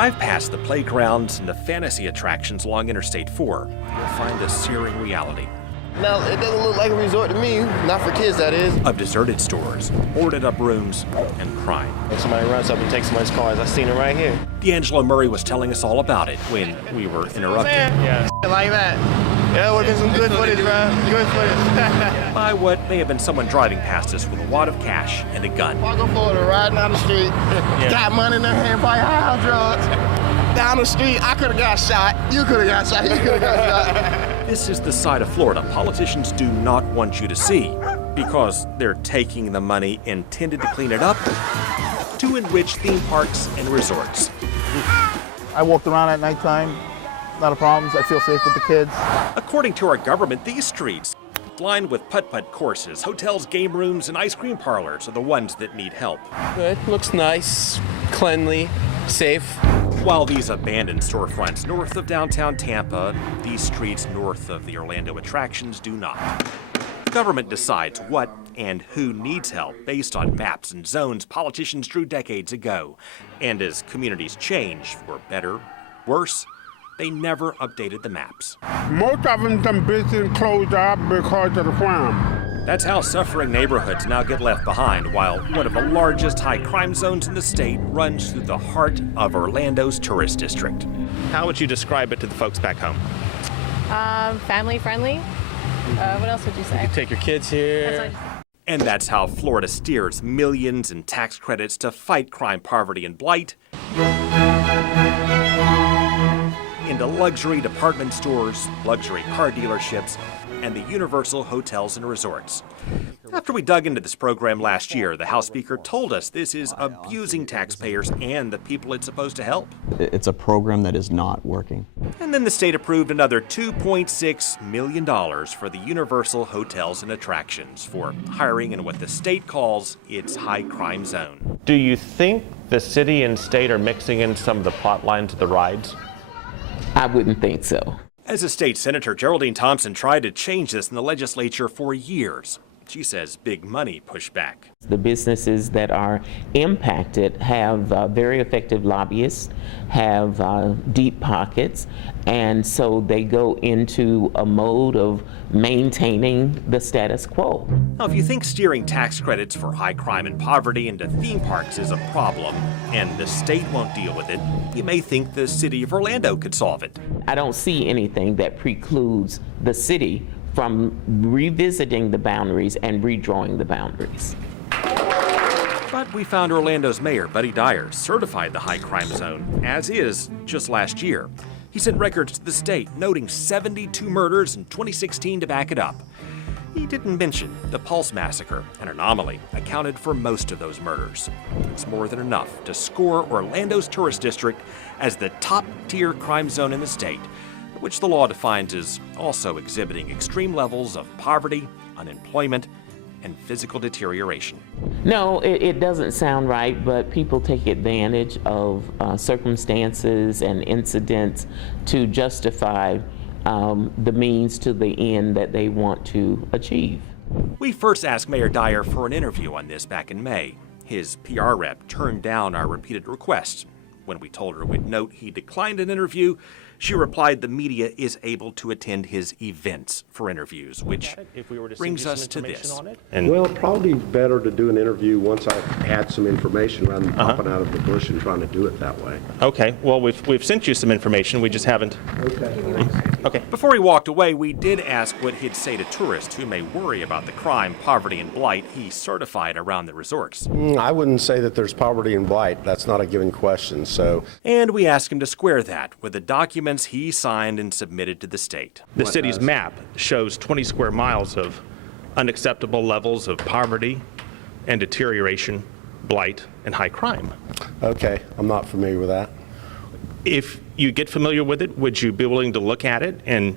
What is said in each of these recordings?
drive past the playgrounds and the fantasy attractions along Interstate 4, you'll find a searing reality. Now, it doesn't look like a resort to me, not for kids, that is. Of deserted stores, boarded up rooms, and crime. If somebody runs up and takes somebody's cars, I've seen it right here. D'Angelo Murray was telling us all about it when we were interrupted. Yeah, like that. Yeah, that would have been some good footage, bro. Good footage. By what may have been someone driving past us with a wad of cash and a gun. Walking Florida, riding down the street, got money in their hand, probably high on drugs. Down the street, I could have got shot. You could have got shot. You could have got shot. This is the side of Florida politicians do not want you to see because they're taking the money intended to clean it up to enrich theme parks and resorts. I walked around at nighttime, not a problem. I feel safe with the kids. According to our government, these streets, lined with putt-putt courses, hotels, game rooms, and ice cream parlors, are the ones that need help. Good, looks nice, cleanly, safe. While these abandoned storefronts north of downtown Tampa, these streets north of the Orlando attractions do not. The government decides what and who needs help based on maps and zones politicians drew decades ago. And as communities change, for better, worse, they never updated the maps. Most of them business closed up because of the crime. That's how suffering neighborhoods now get left behind, while one of the largest high crime zones in the state runs through the heart of Orlando's tourist district. How would you describe it to the folks back home? Family friendly. What else would you say? You can take your kids here. And that's how Florida steers millions in tax credits to fight crime, poverty, and blight into luxury department stores, luxury car dealerships, and the Universal hotels and resorts. After we dug into this program last year, the House Speaker told us this is abusing taxpayers and the people it's supposed to help. It's a program that is not working. And then the state approved another $2.6 million for the Universal Hotels and Attractions for hiring in what the state calls its high crime zone. Do you think the city and state are mixing in some of the plot lines of the rides? I wouldn't think so. As a state senator, Geraldine Thompson tried to change this in the legislature for years. She says big money pushed back. The businesses that are impacted have very effective lobbyists, have deep pockets, and so they go into a mode of maintaining the status quo. Now, if you think steering tax credits for high crime and poverty into theme parks is a problem, and the state won't deal with it, you may think the city of Orlando could solve it. I don't see anything that precludes the city from revisiting the boundaries and redrawing the boundaries. But we found Orlando's mayor, Buddy Dyer, certified the high crime zone, as is, just last year. He sent records to the state, noting 72 murders in 2016 to back it up. He didn't mention the Pulse massacre, an anomaly, accounted for most of those murders. It's more than enough to score Orlando's tourist district as the top-tier crime zone in the state, which the law defines as also exhibiting extreme levels of poverty, unemployment, and physical deterioration. No, it doesn't sound right, but people take advantage of circumstances and incidents to justify the means to the end that they want to achieve. We first asked Mayor Dyer for an interview on this back in May. His PR rep turned down our repeated requests. When we told her we'd note he declined an interview, she replied the media is able to attend his events for interviews, which brings us to this. Well, probably better to do an interview once I've had some information rather than popping out of the bush and trying to do it that way. Okay, well, we've sent you some information, we just haven't. Okay. Before he walked away, we did ask what he'd say to tourists who may worry about the crime, poverty, and blight he certified around the resorts. I wouldn't say that there's poverty and blight. That's not a given question, so. And we asked him to square that with the documents he signed and submitted to the state. The city's map shows 20 square miles of unacceptable levels of poverty and deterioration, blight, and high crime. Okay, I'm not familiar with that. If you get familiar with it, would you be willing to look at it and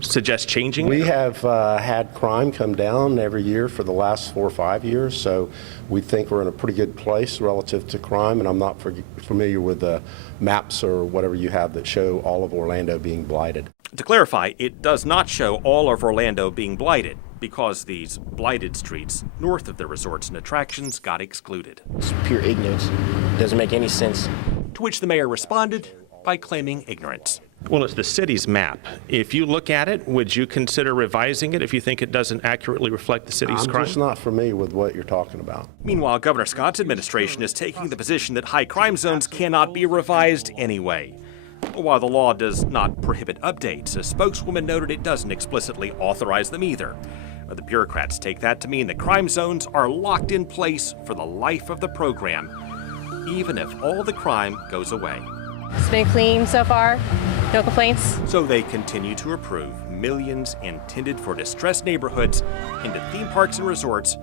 suggest changing it? We have had crime come down every year for the last 4 or 5 years, so we think we're in a pretty good place relative to crime, and I'm not familiar with the maps or whatever you have that show all of Orlando being blighted. To clarify, it does not show all of Orlando being blighted, because these blighted streets north of the resorts and attractions got excluded. It's pure ignorance. Doesn't make any sense. to which the mayor responded by claiming ignorance. Well, it's the city's map. If you look at it, would you consider revising it if you think it doesn't accurately reflect the city's I'm crime? just not familiar with what you're talking about. Meanwhile, Governor Scott's administration is taking the position that high crime zones cannot be revised anyway. While the law does not prohibit updates, a spokeswoman noted it doesn't explicitly authorize them either. The bureaucrats take that to mean that crime zones are locked in place for the life of the program, even if all the crime goes away. It's been clean so far. No complaints. So they continue to approve millions intended for distressed neighborhoods into theme parks and resorts,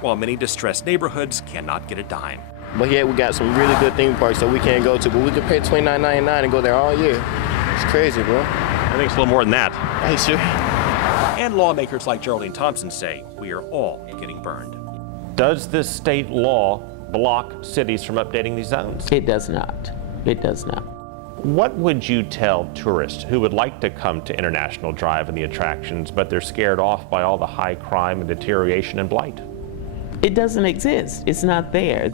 while many distressed neighborhoods cannot get a dime. But yeah, we got some really good theme parks that we can't go to, but we can pay $29.99 and go there all year. It's crazy, bro. I think it's a little more than that. Hey, sure. And lawmakers like Geraldine Thompson say we are all getting burned. Does this state law block cities from updating these zones? It does not. It does not. What would you tell tourists who would like to come to International Drive and the attractions, but they're scared off by all the high crime and deterioration and blight? It doesn't exist. It's not there.